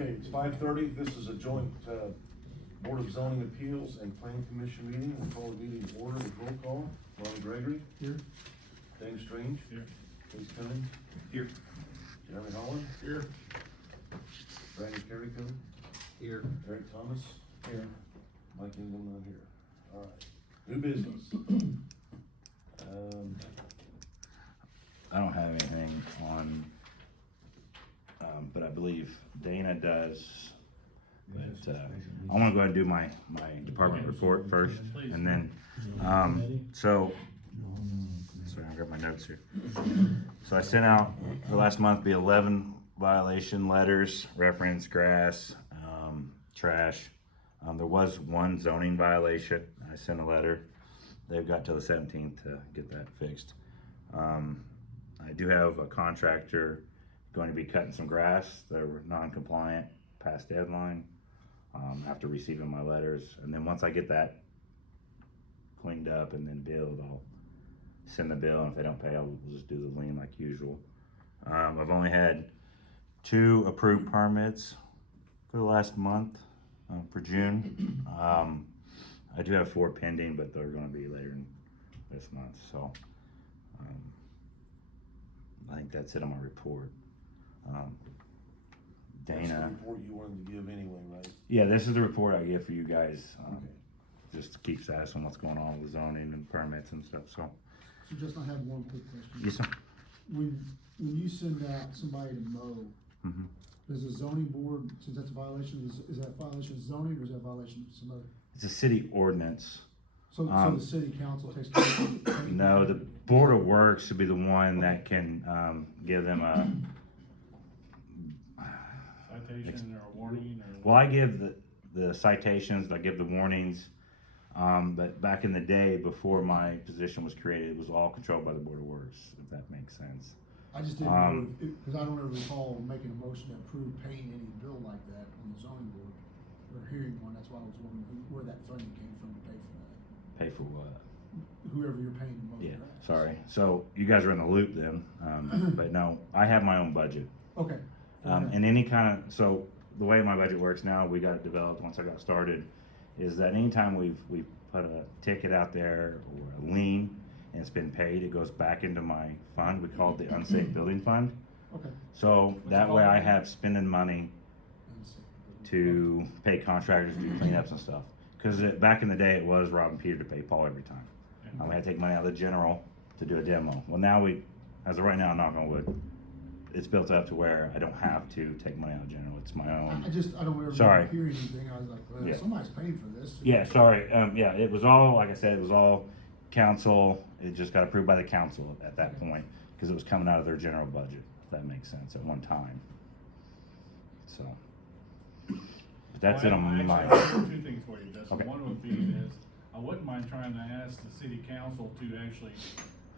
Okay, it's 5:30. This is a joint Board of Zoning Appeals and Planning Commission meeting. We'll call the meeting to order with roll call. Ron Gregory. Here. Dave Strange. Here. Case Cummings. Here. Jeremy Holland. Here. Brandon Carrico. Here. Eric Thomas. Here. Mike Engel not here. All right. New business. I don't have anything on, but I believe Dana does. But I want to go ahead and do my department report first, and then sorry, I got my notes here. So I sent out for last month the 11 violation letters, reference grass, trash. There was one zoning violation. I sent a letter. They've got till the 17th to get that fixed. I do have a contractor going to be cutting some grass that were non-compliant past deadline after receiving my letters. And then once I get that cleaned up and then billed, I'll send the bill, and if they don't pay, we'll just do the lien like usual. I've only had 2 approved permits for the last month for June. I do have 4 pending, but they're going to be later in this month. So I think that's it on my report. That's the Dana. report you wanted to give anyway, right? Yeah, this is the report I give for you guys. Okay. Just to keep status on what's going on with zoning and permits and stuff. So, So just I have one quick question. yes, sir. When you send out somebody to mow, Mm-hmm. does the zoning board, since that's a violation, is that a violation of zoning or is that a violation of some other? It's a city ordinance. So the city council takes care of it? No, the Board of Works should be the one that can give them a. Citation or a warning or? Well, I give the citations, I give the warnings, but back in the day, before my position was created, it was all controlled by the Board of Works, if that makes sense. I just didn't know, because I don't ever recall making a motion to approve paying any bill like that on the zoning board, or hearing one, that's why I was wondering where that funding came from to pay for that. Pay for what? Whoever you're paying to mow the Yeah, grass. sorry. So you guys are in the loop then, but no, I have my own budget. Okay. And any kind of, so the way my budget works now, we got it developed once I got started, is that anytime we've put a ticket out there or a lien and it's been paid, it goes back into my fund. We call it the unsafe building fund. Okay. So that way I have spending money to pay contractors to do cleanups and stuff. Cause back in the day, it was Rob and Peter to pay Paul every time. We had to take money out of the general to do a demo. Well, now as of right now, knock on wood, it's built up to where I don't have to take money out of general. It's my own. I don't ever Sorry. hear anything. I was like, well, Yeah. somebody's paying for this. Yeah, sorry. Yeah, it was all, like I said, it was all council. It just got approved by the council at that point because it was coming out of their general budget, if that makes sense, at one time. So, but that's it on my. I have 2 things for you, Dustin. Okay. One would be is, I wouldn't mind trying to ask the city council to actually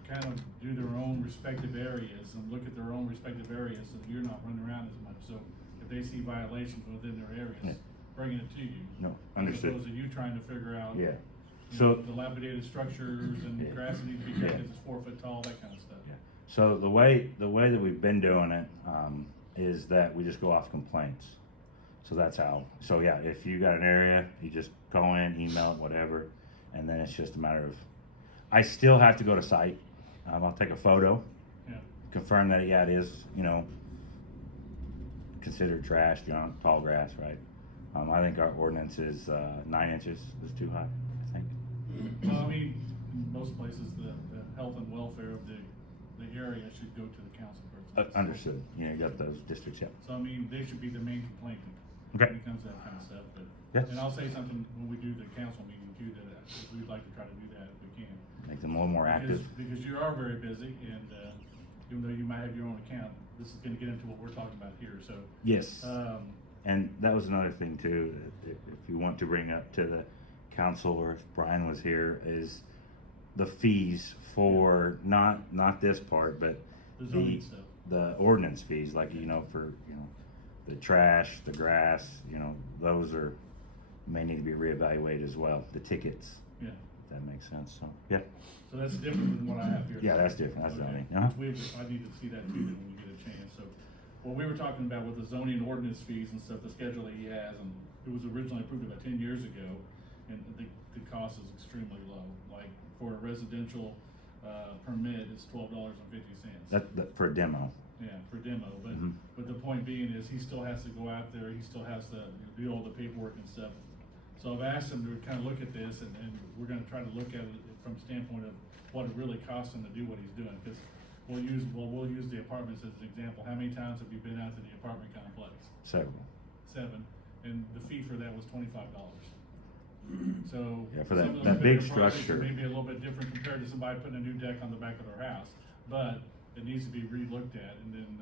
kind of do their own respective areas and look at their own respective areas so that you're not running around as much. So if they see violations within their areas, Yeah. bringing it to you. No, As understood. opposed to you trying to figure out. Yeah. You So- know, dilapidated structures and Yeah. grass that needs to be cut Yeah. because it's 4 foot tall, that kind of stuff. Yeah. So the way that we've been doing it is that we just go off complaints. So that's how. So yeah, if you got an area, you just go in, email it, whatever, and then it's just a matter of. I still have to go to site. I'll take a photo, Yeah. confirm that yeah, it is considered trash, tall grass, right? I think our ordinance is 9 inches is too high. I think. Well, I mean, in most places, the health and welfare of the area should go to the council person. Understood. You got those districts, yeah. So, I mean, they should be the main complaint Okay. when it comes to that kind of stuff, but. Yes. And I'll say something when we do the council meeting too, that we'd like to try to do that if we can. Make them a little more active. Because you are very busy, and, even though you might have your own account, this is gonna get into what we're talking about here, so. Yes. And that was another thing too, if you want to bring up to the council, or if Brian was here, is the fees for not this part, but the zoning stuff. the ordinance fees, like, for, the trash, the grass, those may need to be reevaluated as well, the tickets, Yeah, if that makes sense, so, yeah. so that's different than what I have here. Yeah, that's different, that's Okay. zoning, I need to see that too then when we get a chance, so. what we were talking about with the zoning ordinance fees and stuff, the schedule that he has, and it was originally approved about 10 years ago, and the cost is extremely low. Like, for a residential, permit, it's $12.50. That for a demo. Yeah, for demo, but, Mhm. but the point being is, he still has to go out there, he still has to do all the paperwork and stuff. So I've asked him to kind of look at this, and we're gonna try to look at it from the standpoint of what it really costs him to do what he's doing, cause we'll use the apartments as an example. How many times have you been out to the apartment complex? Several. 7, and the fee for that was $25. So. Yeah, for some of that those big bigger projects structure. May be a little bit different compared to somebody putting a new deck on the back of their house, but it needs to be re-looked at and then,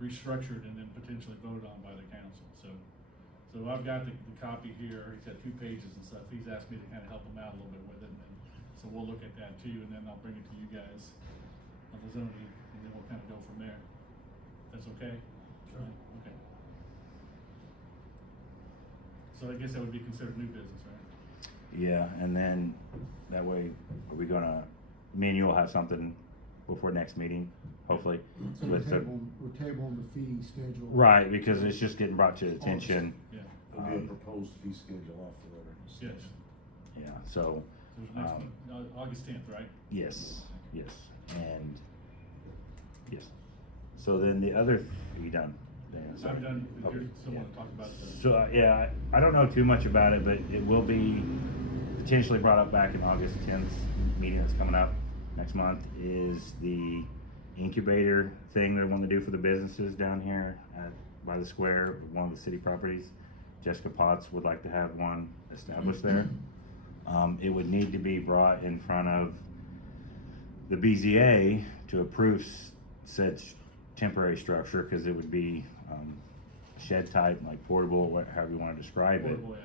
restructured and then potentially voted on by the council, so. So I've got the copy here, he's got 2 pages and stuff, he's asked me to kind of help him out a little bit with it, and so we'll look at that too, and then I'll bring it to you guys on the zoning, and then we'll kind of go from there. That's okay? Sure. Okay. So I guess that would be considered new business, right? Yeah, and then that way, are we gonna, me and you will have something before next meeting, hopefully. So we're with the- tabling the fee schedule. Right, because it's just getting brought to attention. Yeah, There'll be a proposed fee schedule off the letter. yes. Yeah, so, So it's next month, August 10th, right? yes, and, yes. So then the other, are you done? Dan? Sorry. I'm done, if Okay, you still yeah. wanna talk about the. So, yeah, I don't know too much about it, but it will be potentially brought up back in August 10th meeting that's coming up next month, is the incubator thing they're wanting to do for the businesses down here by the square, one of the city properties. Jessica Potts would like to have one established there. It would need to be brought in front of the BZA to approve such temporary structure, cause it would be, shed type, like portable, or however you wanna describe it. Portable,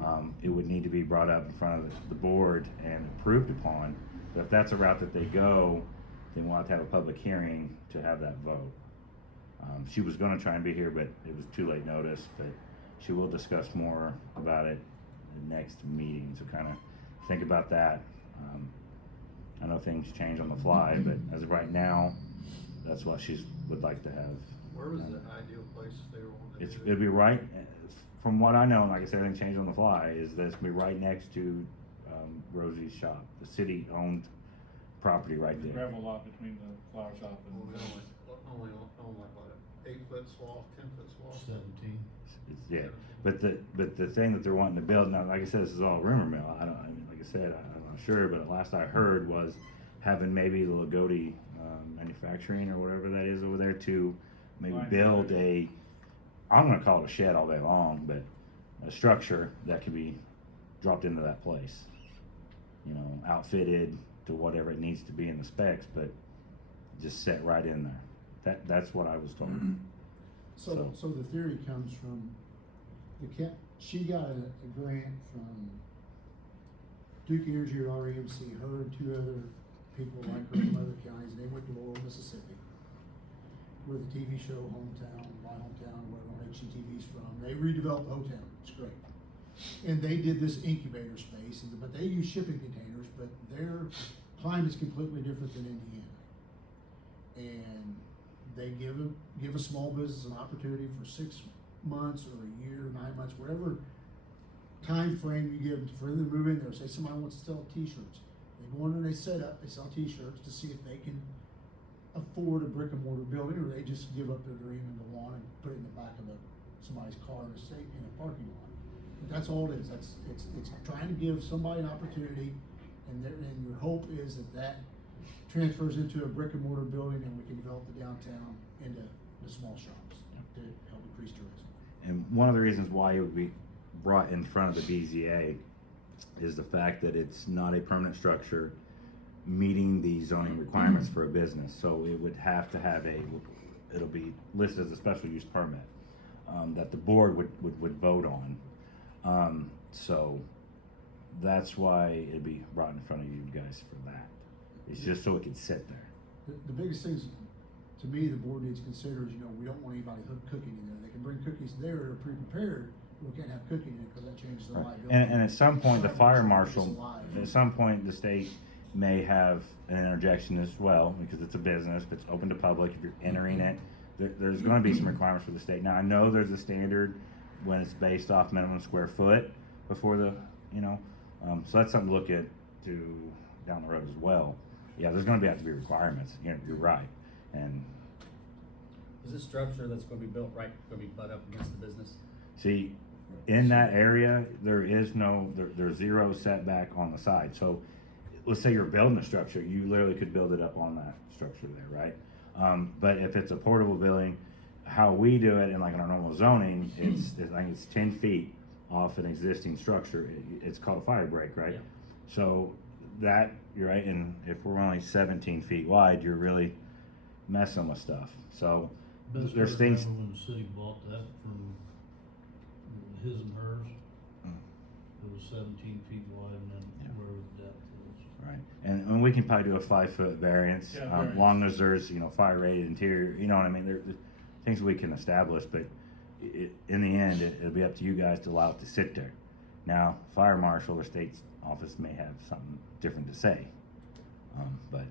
yeah. It would need to be brought up in front of the board and approved upon. But if that's a route that they go, then we'll have to have a public hearing to have that vote. She was gonna try and be here, but it was too late notice, but she will discuss more about it in the next meeting, so kinda think about that. I know things change on the fly, but as of right now, that's what she's would like to have. Where was the ideal place they were wanting to do it? It'd be right, from what I know, and like I said, everything changed on the fly, is that it's gonna be right next to, Rosie's shop, the city-owned property right The there. gravel lot between the flower shop Well, and. we only own like what, 8-foot swath, 10-foot swath? 17. Yeah, but the thing that they're wanting to build, now, like I said, this is all rumor mill, I mean, like I said, I'm not sure, but last I heard was having maybe the Loogootee, manufacturing or whatever that is over there to maybe Right. build I'm gonna call it a shed all day long, but a structure that could be dropped into that place. You know, outfitted to whatever it needs to be in the specs, but just set right in there. That's what I was told. So the theory comes from, she got a grant from Duke Energy or REMC, her and 2 other people like her from other counties, and they went to Laurel, Mississippi, where the TV show Hometown, My Hometown, whatever on HGTV's from. They redeveloped the hotel, it's great. And they did this incubator space, but they use shipping containers, but their climate is completely different than Indiana. And they give a small business an opportunity for 6 months or a year, 9 months, whatever time frame you give for them to move in there. Say somebody wants to sell T-shirts, they go in and they set up, they sell T-shirts to see if they can afford a brick and mortar building, or they just give up their dream and go on and put it in the back of somebody's car in a parking lot. But that's all it is. It's trying to give somebody an opportunity, and your hope is that transfers into a brick and mortar building, and we can develop the downtown into the small shops to help increase tourism. And one of the reasons why it would be brought in front of the BZA is the fact that it's not a permanent structure meeting the zoning requirements for a business. So it would have to have it'll be listed as a special use permit, that the board would vote on. So that's why it'd be brought in front of you guys for that. It's just so it could sit there. The biggest things, to me, the board needs to consider is, we don't want anybody cooking in there. They can bring cookies there that are pre-prepared, but we can't have cooking in it because that changes the liability. And at some point, the fire marshal, Alive. at some point, the state may have an interjection as well, because it's a business, if it's open to public, if you're entering it, there's gonna be some requirements for the state. Now, I know there's a standard when it's based off minimum square foot before the, you know, so that's something to look at down the road as well. Yeah, there's gonna have to be requirements, you're right, and Is this structure that's gonna be built right, gonna be butt up against the business? see, in that area, there's zero setback on the side, so let's say you're building a structure, you literally could build it up on that structure there, right? But if it's a portable building, how we do it in like in our normal zoning, I think it's 10 feet off an existing structure. It's called a fire break, right? Yeah. So that, you're right, and if we're only 17 feet wide, you're really messing with stuff. So Best there's part, things, remember when the city bought that from his and hers? It was 17 feet wide and then Yeah. where the depth is. right, and we can probably do a 5-foot variance, Yeah, variance. long as there's, fire rated interior, you know what I mean? There's things we can establish, but in the end, it'll be up to you guys to allow it to sit there. Now, fire marshal or state's office may have something different to say, but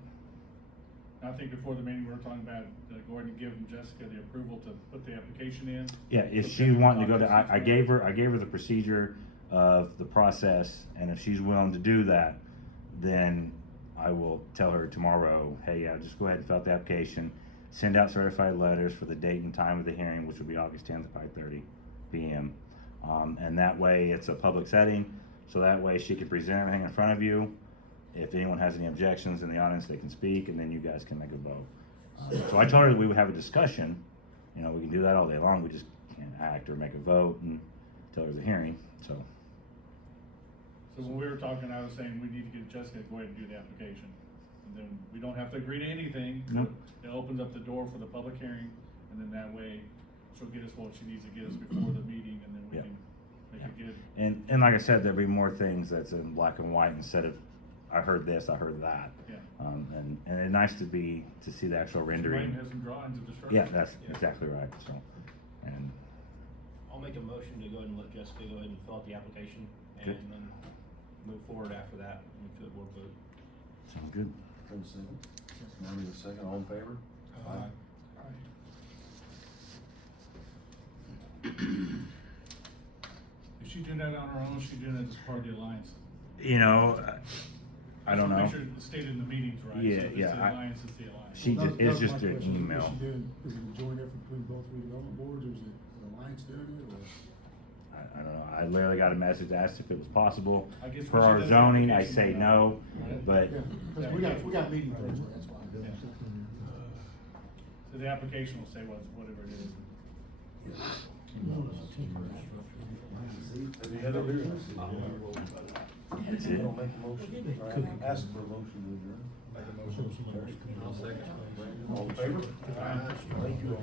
I think before the meeting, we were talking about, go ahead and give Jessica the approval to put the application in. yeah, if So she's then wanting to go to, contact I gave her the procedure of the process, and if she's willing to do that, then I will tell her tomorrow, hey, yeah, just go ahead and fill out the application, send out certified letters for the date and time of the hearing, which will be August 10th at 5:30 p.m. And that way, it's a public setting, so that way she can present everything in front of you. If anyone has any objections in the audience, they can speak, and then you guys can make a vote. So I told her that we would have a discussion, we can do that all day long, we just can't act or make a vote until there's a hearing, so. So when we were talking, I was saying we need to get Jessica to go ahead and do the application. And then we don't have to agree to anything. No. It opens up the door for the public hearing, and then that way she'll get us what she needs to get us before the meeting, and then we Yeah. can make it good. And like I said, there'll be more things that's in black and white instead of, I heard this, I heard that. Yeah. And it's nice to see the actual She might rendering. even have some drawings of the structure. Yeah, that's exactly right, so, and, I'll make a motion to go ahead and let Jessica go ahead and fill out the application and Good. then move forward after that, move to the board vote. sounds good. Have a second. Now need a second, all in favor? Is she doing that on her own, is she doing it as part of the alliance? I don't know. Make sure it's stated in the meetings, right? Yeah, So if yeah, it's the I- alliance, it's the alliance. She Well, just- that it's was just my an question. email. Is it a joint effort between both redevelopment boards, or is it the alliance doing it, or? I don't know, I literally got a message, asked if it was possible. I guess For when she our does the zoning, I application, say we'll no, know. but, Yeah, because we got meeting Thursday, that's why. Yeah. So the application will say whatever it is. Any other business? that's it. Don't make a motion, or ask for a motion to adjourn. I'll second. All in favor? Thank you all.